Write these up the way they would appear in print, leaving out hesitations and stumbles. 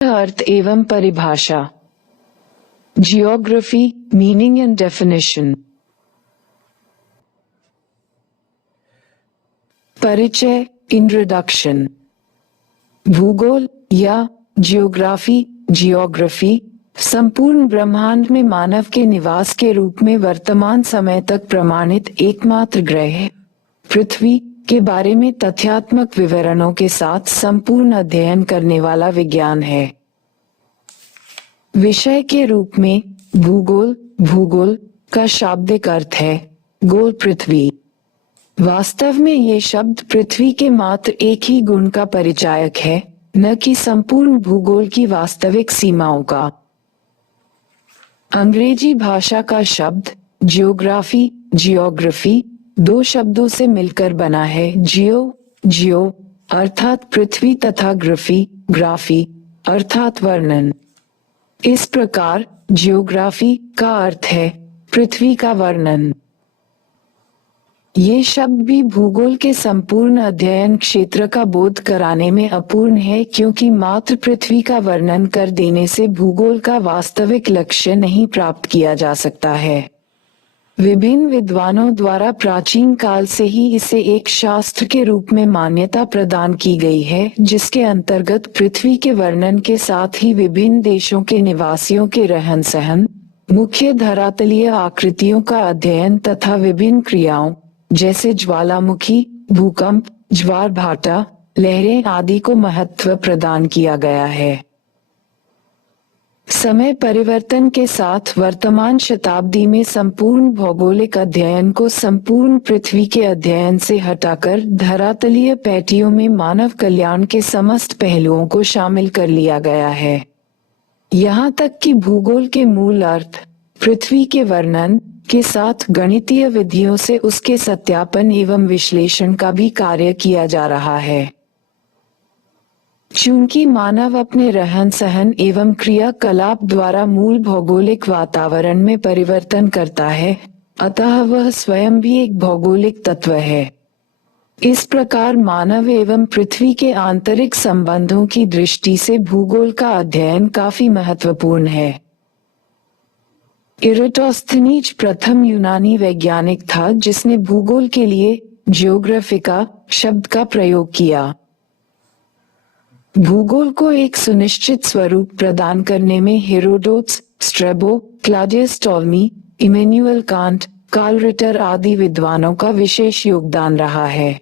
अर्थ एवं परिभाषा। Geography, meaning and definition. परिचय, इंट्रोडक्शन। भूगोल या जियोग्राफी संपूर्ण ब्रह्मांड में मानव के निवास के रूप में वर्तमान समय तक प्रमाणित एकमात्र ग्रह पृथ्वी के बारे में तथ्यात्मक विवरणों के साथ संपूर्ण अध्ययन करने वाला विज्ञान है। विषय के रूप में भूगोल का शाब्दिक अर्थ है गोल पृथ्वी। वास्तव में ये शब्द पृथ्वी के मात्र एक ही गुण का परिचायक है, न कि संपूर्ण भूगोल की वास्तविक सीमाओं का। अंग्रेजी भाषा का शब्द जियोग्राफी दो शब्दों से मिलकर बना है। जियो अर्थात पृथ्वी तथा ग्राफी अर्थात वर्णन। इस प्रकार जियोग्राफी का अर्थ है पृथ्वी का वर्णन। ये शब्द भी भूगोल के संपूर्ण अध्ययन क्षेत्र का बोध कराने में अपूर्ण है, क्योंकि मात्र पृथ्वी का वर्णन कर देने से भूगोल का वास्तविक लक्ष्य नहीं प्राप्त किया जा सकता है। विभिन्न विद्वानों द्वारा प्राचीन काल से ही इसे एक शास्त्र के रूप में मान्यता प्रदान की गई है, जिसके अंतर्गत पृथ्वी के वर्णन के साथ ही विभिन्न देशों के निवासियों के रहन सहन, मुख्य धरातलीय आकृतियों का अध्ययन तथा विभिन्न क्रियाओं जैसे ज्वालामुखी, भूकंप, ज्वार भाटा, लहरें आदि को महत्व प्रदान किया गया है। समय परिवर्तन के साथ वर्तमान शताब्दी में संपूर्ण भौगोलिक अध्ययन को संपूर्ण पृथ्वी के अध्ययन से हटाकर धरातलीय पैठियों में मानव कल्याण के समस्त पहलुओं को शामिल कर लिया गया है। यहाँ तक कि भूगोल के मूल अर्थ पृथ्वी के वर्णन के साथ गणितीय विधियों से उसके सत्यापन एवं विश्लेषण का भी कार्य किया जा रहा है। चूंकि मानव अपने रहन सहन एवं क्रियाकलाप द्वारा मूल भौगोलिक वातावरण में परिवर्तन करता है, अतः वह स्वयं भी एक भौगोलिक तत्व है। इस प्रकार मानव एवं पृथ्वी के आंतरिक संबंधों की दृष्टि से भूगोल का अध्ययन काफी महत्वपूर्ण है। इराटोस्थनीज प्रथम यूनानी वैज्ञानिक था जिसने भूगोल के लिए जियोग्राफिका शब्द का प्रयोग किया। भूगोल को एक सुनिश्चित स्वरूप प्रदान करने में Herodotus, Strabo, Claudius Ptolemy, Immanuel Kant, Karl Ritter आदि विद्वानों का विशेष योगदान रहा है।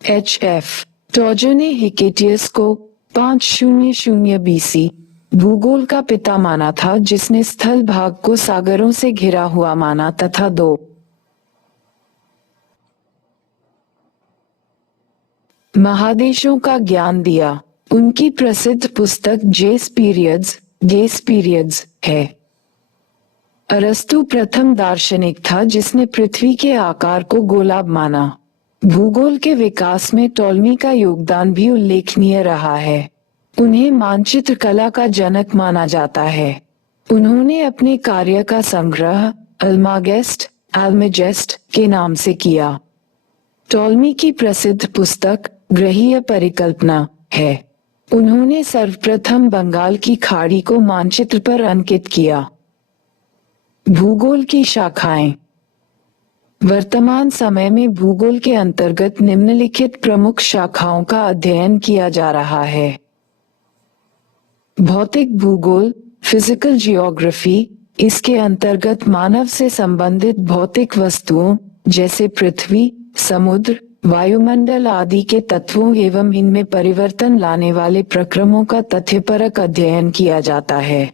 H.F. टॉजर ने हिकेटियस को 500 BC भूगोल का पिता माना था, जिसने स्थल भाग को सागरों से घिरा हुआ माना तथा 2 महादेशों का ज्ञान दिया। उनकी प्रसिद्ध पुस्तक गेस पीरियड्स है। अरस्तु प्रथम दार्शनिक था जिसने पृथ्वी के आकार को गोलाभ माना। भूगोल के विकास में टॉलमी का योगदान भी उल्लेखनीय रहा है। उन्हें मानचित्र कला का जनक माना जाता है। उन्होंने अपने कार्य का संग्रह अल्माजेस्ट के नाम से किया। टॉलमी की प्रसिद्ध पुस्तक ग्रहीय परिकल्पना है। उन्होंने सर्वप्रथम बंगाल की खाड़ी को मानचित्र पर अंकित किया। भूगोल की शाखाएं। वर्तमान समय में भूगोल के अंतर्गत निम्नलिखित प्रमुख शाखाओं का अध्ययन किया जा रहा है। भौतिक भूगोल फिजिकल जियोग्राफी, इसके अंतर्गत मानव से संबंधित भौतिक वस्तुओं जैसे पृथ्वी, समुद्र, वायुमंडल आदि के तत्वों एवं इनमें परिवर्तन लाने वाले प्रक्रमों का तथ्यपरक अध्ययन किया जाता है।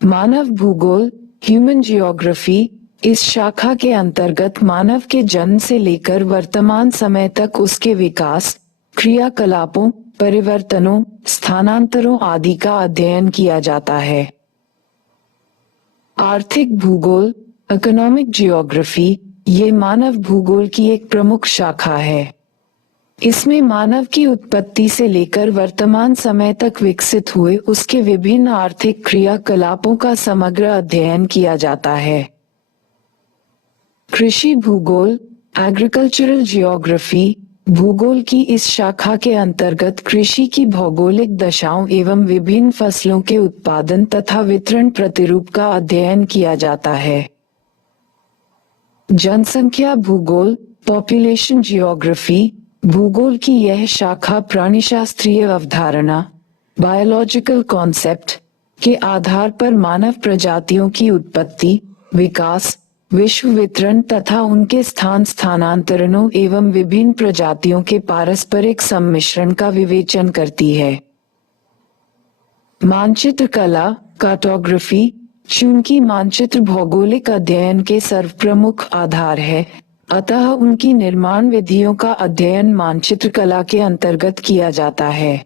मानव भूगोल ह्यूमन जियोग्राफी, इस शाखा के अंतर्गत मानव के जन्म से लेकर वर्तमान समय तक उसके विकास, क्रियाकलापों, परिवर्तनों, स्थानांतरों आदि का अध्ययन किया जाता है। आर्थिक भूगोल इकोनॉमिक जियोग्राफी, ये मानव भूगोल की एक प्रमुख शाखा है। इसमें मानव की उत्पत्ति से लेकर वर्तमान समय तक विकसित हुए उसके विभिन्न आर्थिक क्रियाकलापों का समग्र अध्ययन किया जाता है। कृषि भूगोल एग्रीकल्चरल जियोग्राफी, भूगोल की इस शाखा के अंतर्गत कृषि की भौगोलिक दशाओं एवं विभिन्न फसलों के उत्पादन तथा वितरण प्रतिरूप का अध्ययन किया जाता है। जनसंख्या भूगोल, पॉपुलेशन जियोग्राफी, भूगोल की यह शाखा प्राणिशास्त्रीय अवधारणा, बायोलॉजिकल कॉन्सेप्ट के आधार पर मानव प्रजातियों की उत्पत्ति, विकास, विश्व वितरण तथा उनके स्थानांतरणों एवं विभिन्न प्रजातियों के पारस्परिक सम्मिश्रण का विवेचन करती है। मानचित्र कला, कार्टोग्राफी, चूंकि मानचित्र भौगोलिक अध्ययन के सर्वप्रमुख आधार है, अतः उनकी निर्माण विधियों का अध्ययन मानचित्र कला के अंतर्गत किया जाता है।